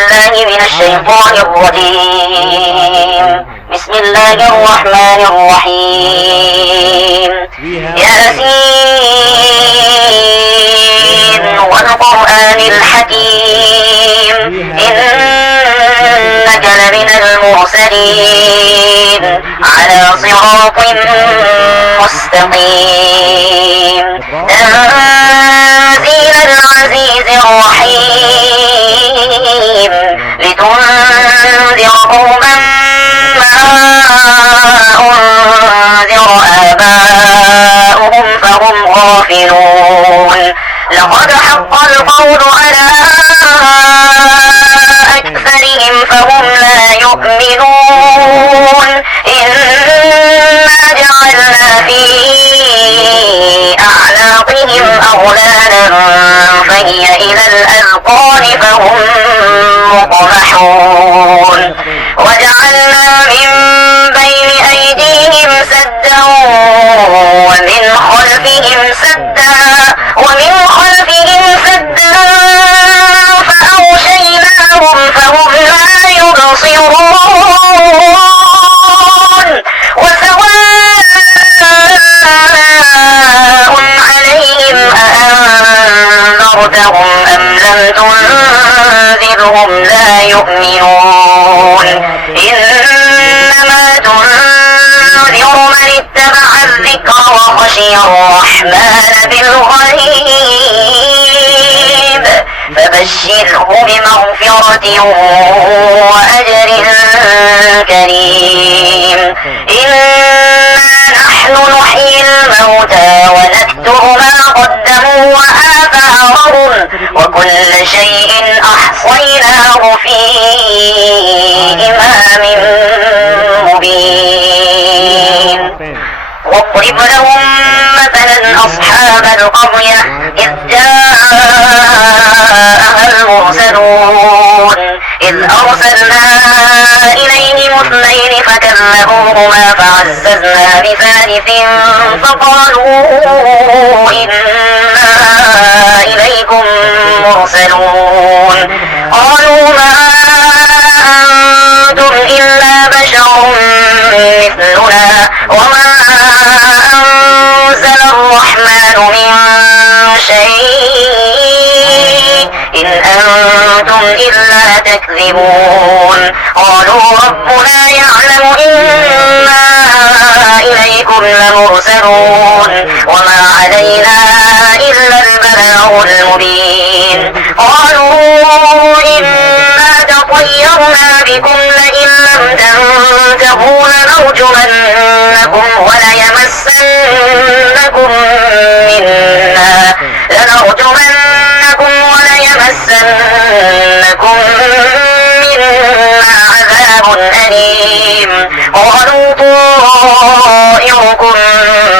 بالله من الشيطان الرجيم. بسم الله الرحمن الرحيم. ياسين والقرآن الحكيم إنك لمن المرسلين على صراط مستقيم تنزيل العزيز الرحيم لتنذر قوما ما أنذر آباؤهم فهم غافلون. لقد حق القول على أكثرهم فهم لا يؤمنون. إنا جعلنا في أعناقهم أغلالا فهي إلى الأذقان فهم مقمحون. وجعلنا من بين أيديهم سدا ومن خلفهم سدا فأغشيناهم فهم لا يبصرون. وسواء عليهم أأنذرتهم أم لم تنذرهم لا يؤمنون. إنما تنذر من اتبع الذكر وخشي الرحمن بالغيب فبشره بمغفرة وأجر كريم. إنا نحن نحيي الموتى ونكتب ما قدموا وآثارهم وكل شيء أحصيناه في إمام مبين. واضرب لهم مثلا أصحاب القرية إذ جاءها المرسلون إذ أرسلنا إليهم اثنين فكذبوهما فعززنا بثالث فقالوا إنا إليكم مرسلون. قالوا ما أنتم إلا بشر مثلنا وما أنزل الرحمن من شيء إن أنتم إلا تكذبون. قالوا ربنا يعلم إنا إليكم لمرسلون وما علينا إلا البلاغ المبين. قالوا إنا تطيرنا بكم لئن لم تنتهوا لنرجمنكم وليمسنكم منا عذاب أليم. قالوا طائركم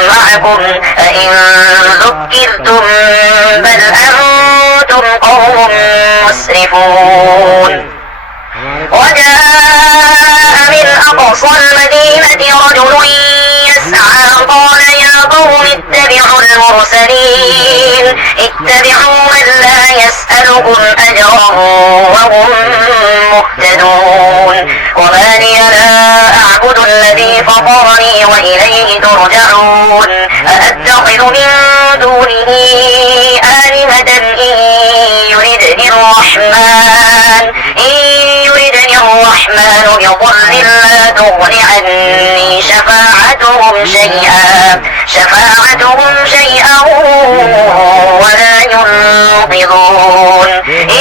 معكم أئن ذكرتم بل أنتم قوم مسرفون. وجاء من أقصى المدينة رجل يسعى قال يا قوم اتبعوا المرسلين اتبعوا من لا يسألكم أجرا وهم مهتدون. وما لي لا أعبد الذي فطرني وإليه ترجعون. أأتخذ من دونه آلهة إن يردني الرحمن بضر لا تغن عني شفاعتهم شيئا ولا ينقذون. إني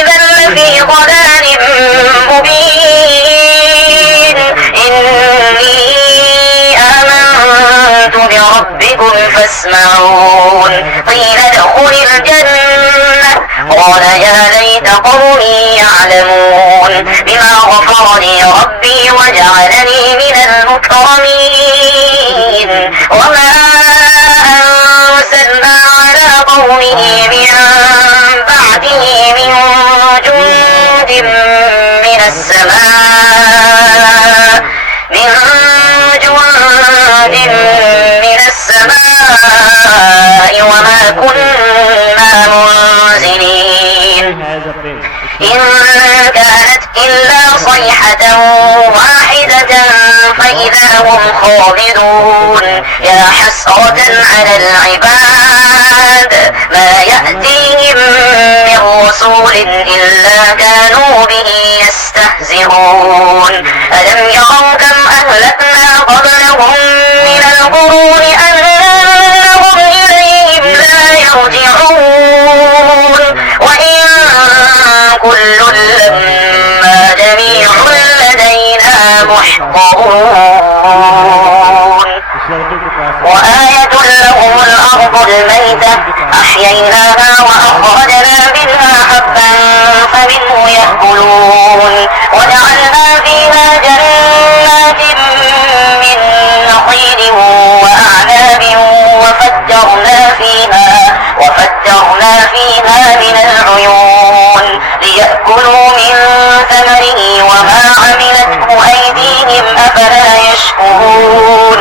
إذا لفي ضلال مبين. إني آمنت بربكم فاسمعون. قيل ادخل الجنة قال يا ليت قومي يعلمون بما غفر لي ربي وجعلني من المكرمين. وما أرسلنا على قومه من بعده من جند من السماء وما كنا منزلين. إن كانت إلا صيحة واحدة فإذا هم خامدون يا حسرة على العباد ما يأتيهم من رسول إلا كانوا به يستهزئون ألم يروا كم أهلكنا قبلهم من القرون أنهم إليهم لا يرجعون وإن كل لما جميع لدينا محضرون وآية لهم الأرض الميتة أحييناها وأخرجنا منها حبا فمنه يأكلون وجعلنا فيها جنات من نخيل وأعناب وفجرنا فيها من العيون ليأكلوا من ثمره وما عملته أيديهم أفلا يشكرون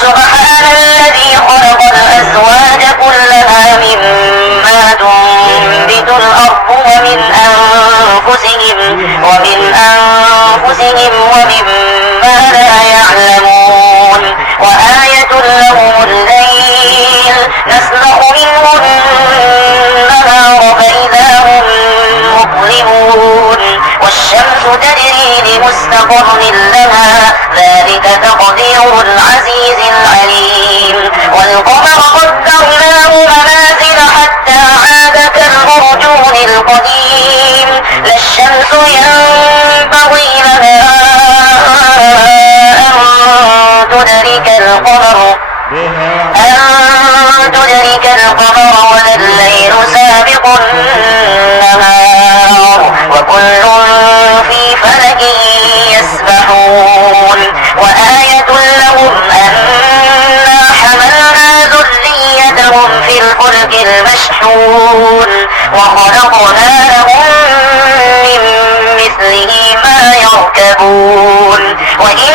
سبحان الذي خلق الأزواج كلها مما تنبت الأرض ومن أنفسهم ومما لا يعلمون وآية لهم الليل نسلخ منه النهار فإذا هم مظلمون والشمس تجري لمستقر لها ذلك تقدير العزيز العليم والقمر قدرناه منازل حتى عاد كالأرجون القديم لا الشمس ينبغي لها أن تدرك القمر ولا الليل سابق النهار وكل في فلك يسبحون وآية لهم أنا حملنا ذريتهم في الفلك المشحون وخلقنا لهم من مثله ما يركبون وإن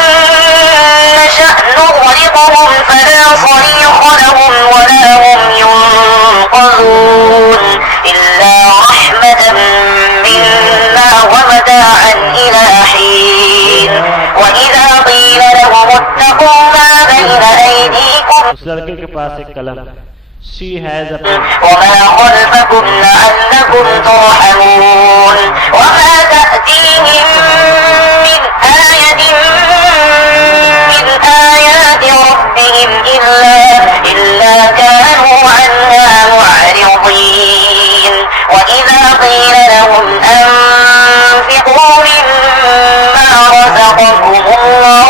نشأ نغرقهم فلا صريخ لهم ولا هم ينقذون إلا رحمة منا ومتاعا إلى حين وإذا قيل لهم اتقوا ما بين أيديكم وما خلفكم لعلكم ترحمون وما تأتيهم من آية من آيات ربهم إلا كانوا عنها معرضين وإذا قيل لهم أنفقوا مما رزقكم الله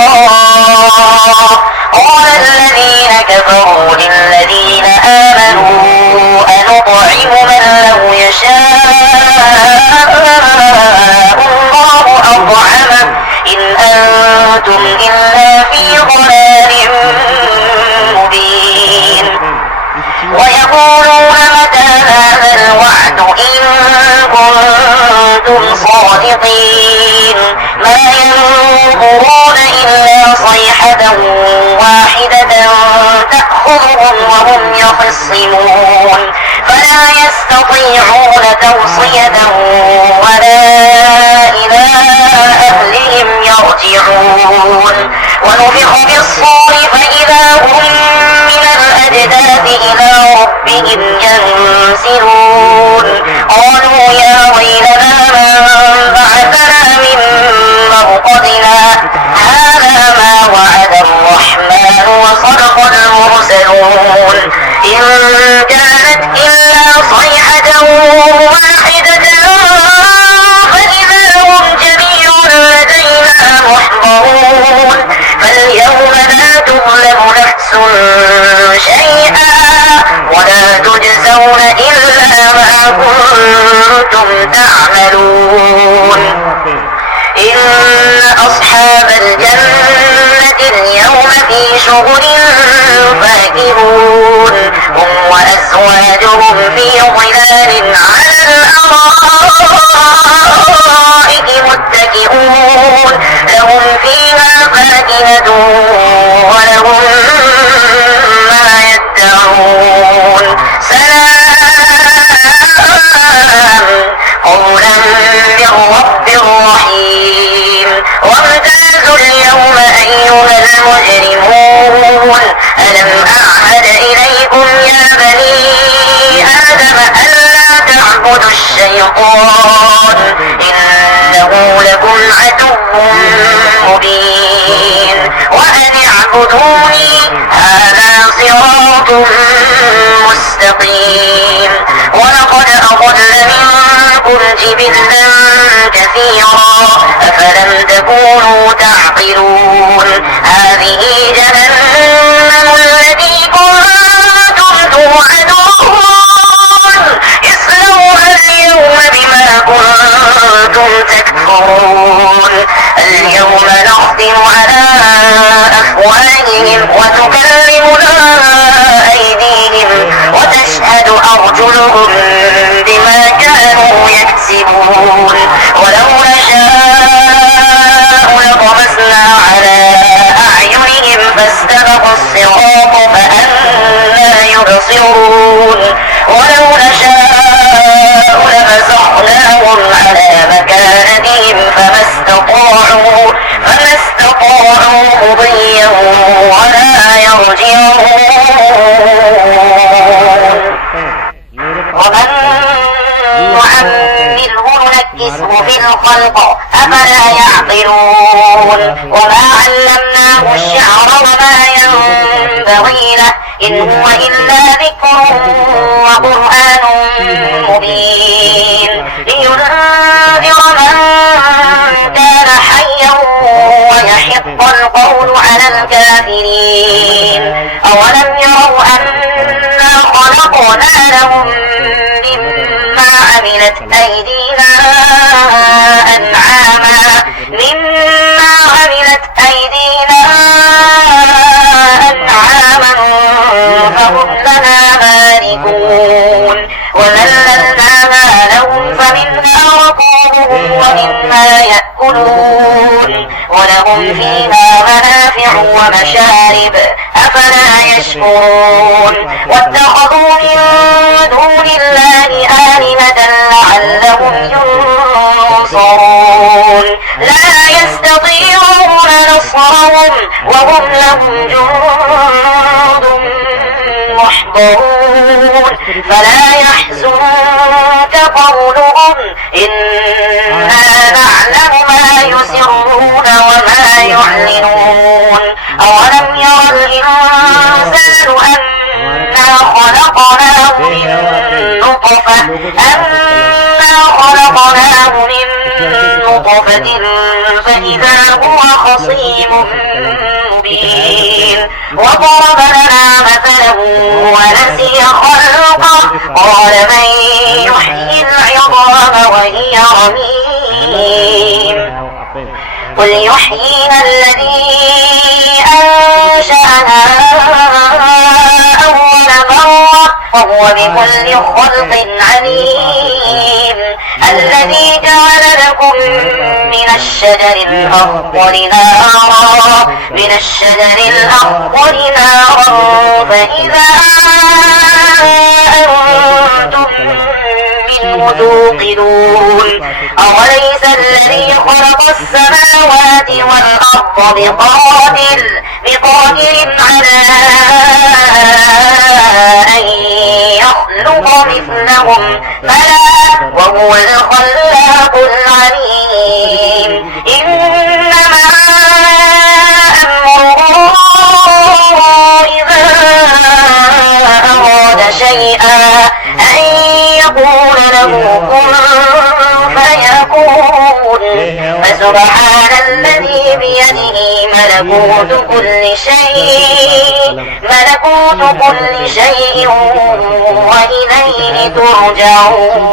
قال الذين كفروا للذين آمنوا أنطعم من لو يشاء الله أطعمه إن أنتم إلا في ضلال مبين ويقولون متى هذا الوعد إن كنتم صادقين ما ينظرون إلا صيحة واحدة تأخذهم وهم يخصمون فلا يستطيعون توصية ولا إلى أهلهم يرجعون ونفخ بالصور فإذا هم من الأجداث إلى ربهم ينسلون قالوا يا ويلنا من بعثنا من مرقدنا هذا ما وعد الرحمن وصدق المرسلون إن كانت إلا صيحة واحدة فإذا هم جميع لدينا محضرون فاليوم لا تظلم نفس شيئا ولا تجزون إلا ما كنتم تعملون إن أصحاب الجنة اليوم في شغل فاكهون هم وأزواجهم في ظلال على الأرائك متكئون لهم فيها فاكهة ولهم ما يدعون سلام قولا الشيطان إنه لكم عدو مبين وأن اعبدوني هذا صراط مستقيم ولقد أضل منكم جبلا كثيرا أفلم تكونوا تعقلون هذه جهنم التي كنتم توعدون اصلوها اليوم بما كنتم تكفرون اليوم نختم على أفواههم وتكلمنا أيديهم وتشهد أرجلهم بما كانوا يكسبون ولو نشاء لطمسنا على أعينهم فاستبقوا الصراط فأنى يبصرون ولو نشاء لمسخناهم على مكانتهم فما استطاعوا مضيا ولا يرجعون ومن نعمره ننكسه في الخلق أفلا يعقلون وما علمناه الشعر وما ينبغي له إن هو إلا ذكر وقرآن مبين لينذر من كان حيا ويحق القول على الكافرين أولم يروا أنا خلقنا لهم مما عملت أيدينا أنعاما فهم لنا مالكون وذللناها لهم فمنها ركوبهم ومما يأكلون ولهم فيها منافع ومشارب أفلا يشكرون واتخذوا من دون الله آلهة لعلهم ينصرون لا يستطيعون نصرهم وهم لهم جند محضرون فلا يحزنك قولهم إنا نعلم ما يسرون وما يعلنون أولم ير الإنسان أنا خلقناه من نطفة فإذا هو خصيم مبين وضرب لنا مثلا ونسي خلقه قال من يحيي العظام وهي رميم قل يحييها الذي أنشأها أول مرة وهو بكل خلق عليم الذي جعل لكم من الشجر الأخضر نارا فإذا أنتم منه توقدون أوليس الذي خلق السماوات والأرض بقادر على أن يخلق مثلهم بلى وهو الخلاق العليم إنما أمره إذا أراد شيئا أن يقول له كن فيكون فسبحان الذي بيده ملكوت كل شيء وإليه ترجعون